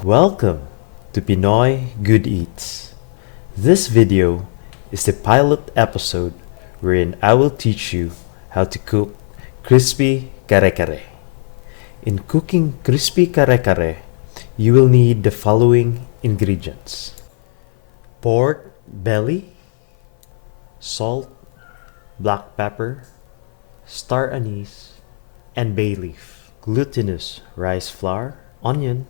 Welcome to Pinoy Good Eats. This video is the pilot episode wherein I will teach you how to cook crispy kare-kare. In cooking crispy kare-kare, you will need the following ingredients: pork belly, salt, black pepper, star anise, and bay leaf, glutinous rice flour, onion,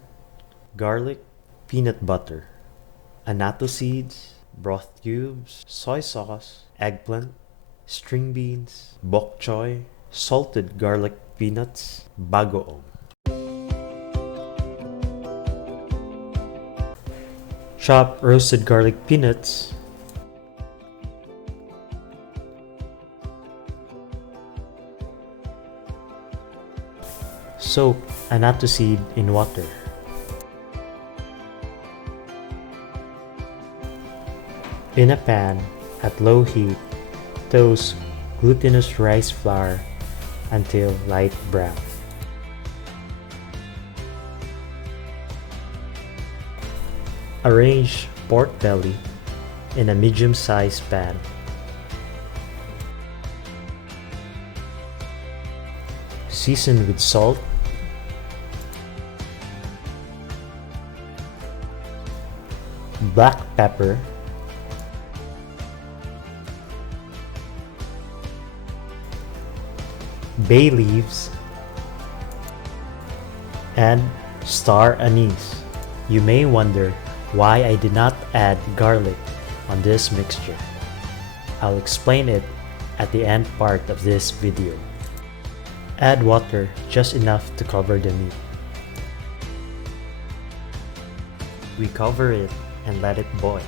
garlic, peanut butter, Annato Seeds, Broth Cubes, Soy Sauce, Eggplant, string beans, Bokchoy, salted garlic peanuts, Bagoong. Chop roasted garlic peanuts, soak Annato seed in water. In a pan at low heat, toast glutinous rice flour until light brown. Arrange pork belly in a medium-sized pan. Season with salt, black pepper, bay leaves, and star anise. You may wonder why I did not add garlic on this mixture. I'll explain it at the end part of this video. Add water just enough to cover the meat. We cover it and let it boil.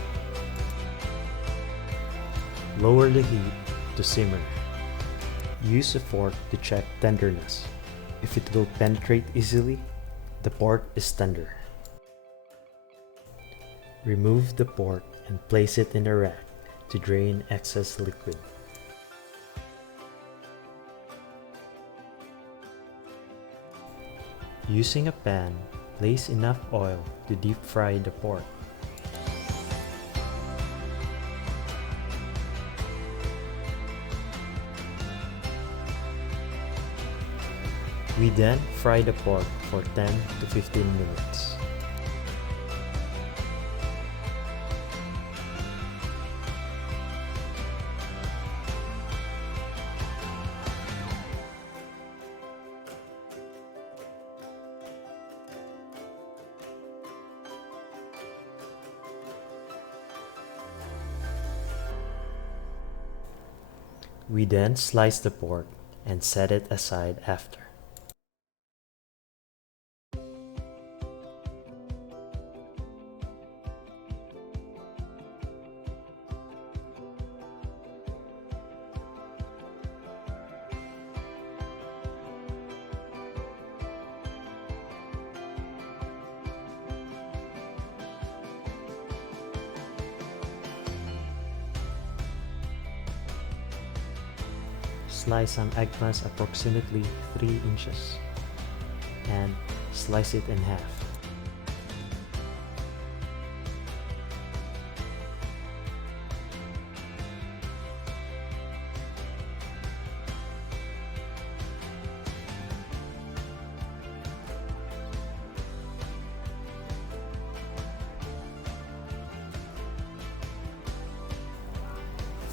Lower the heat to simmer. Use a fork to check tenderness. If it will penetrate easily, the pork is tender. Remove the pork and place it in a rack to drain excess liquid. Using a pan, place enough oil to deep fry the pork. We then fry the pork for 10 to 15 minutes. We then slice the pork and set it aside after. Slice some eggplants approximately 3 inches and slice it in half.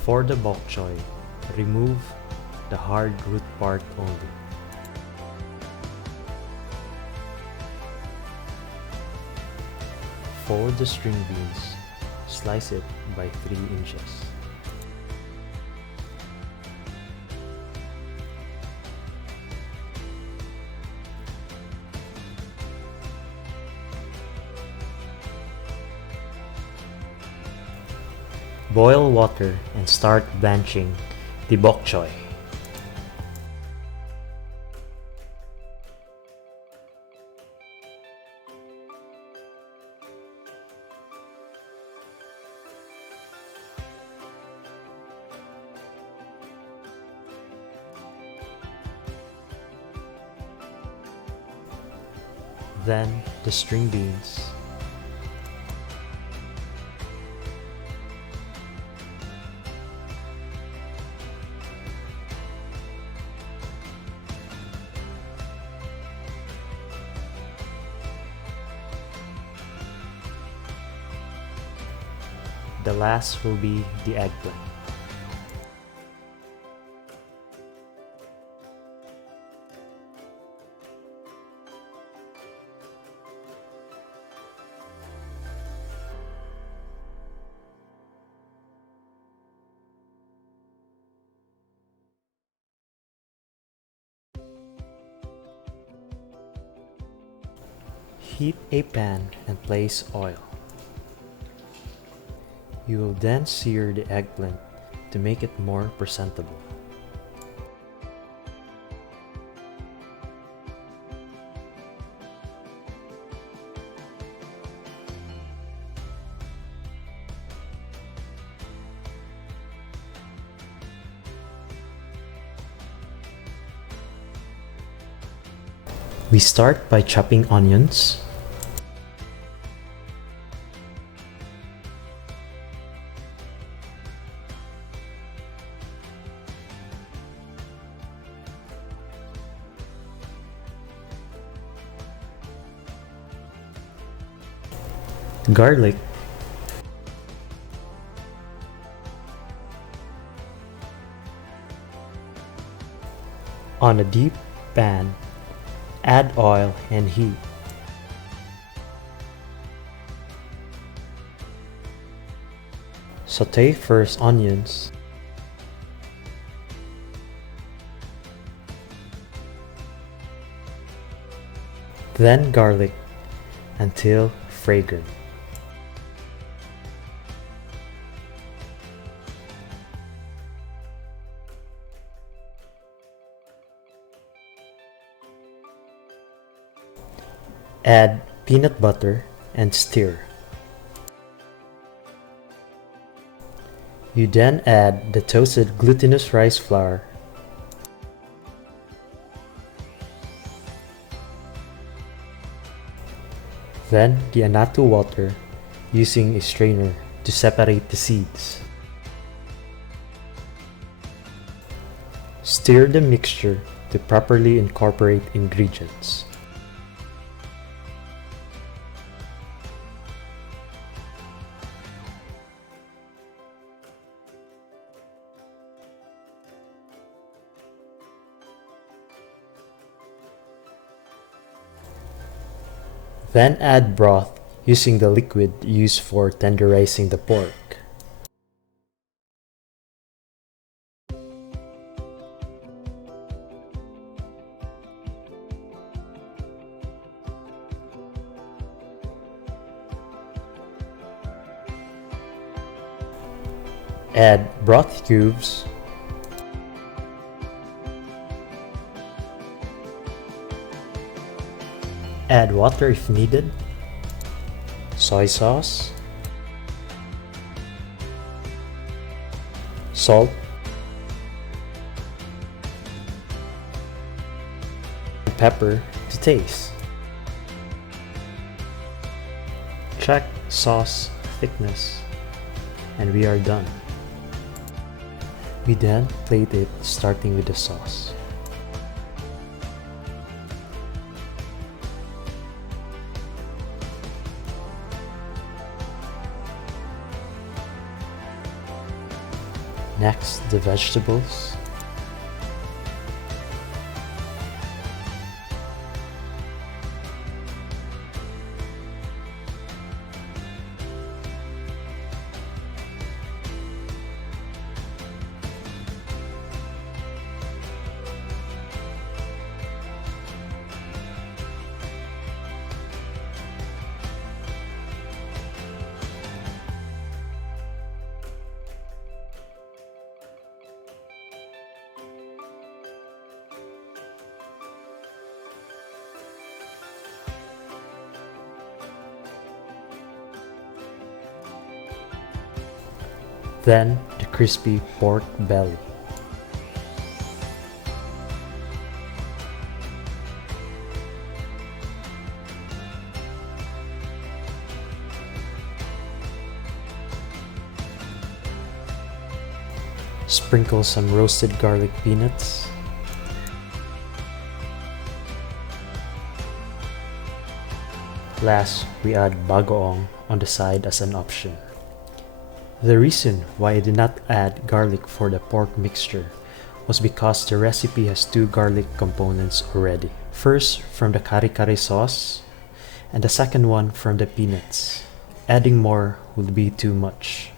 For the bokchoy, remove the hard root part only. For the string beans, slice it by 3 inches. Boil water and start blanching the bokchoy. Then the string beans The last will be the eggplant. Heat a pan and place oil. You will then sear the eggplant to make it more presentable. We start by chopping onions, garlic, on a deep pan. Add oil and heat. Sauté first onions, then garlic until fragrant. Add peanut butter and stir. You then add the toasted glutinous rice flour, then the Annato water using a strainer to separate the seeds. Stir the mixture to properly incorporate ingredients. Then add broth using the liquid used for tenderizing the pork. Add broth cubes, add water if needed, soy sauce, salt, and pepper to taste. Check sauce thickness, and we are done. We then plate it starting with the sauce. Next, the vegetables. Then the crispy pork belly. Sprinkle some roasted garlic peanuts. Last, we add bagoong on the side as an option. The reason why I did not add garlic for the pork mixture was because the recipe has two garlic components already. First from the Kare-Kare sauce, and the second one from the peanuts. Adding more would be too much.